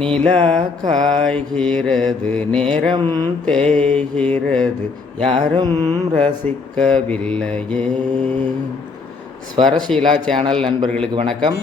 நிலா காய்கிறது நேரம் தேய்கிறது யாரும் ரசிக்கவில்லையே. ஸ்வரசீலா சேனல் நண்பர்களுக்கு வணக்கம்.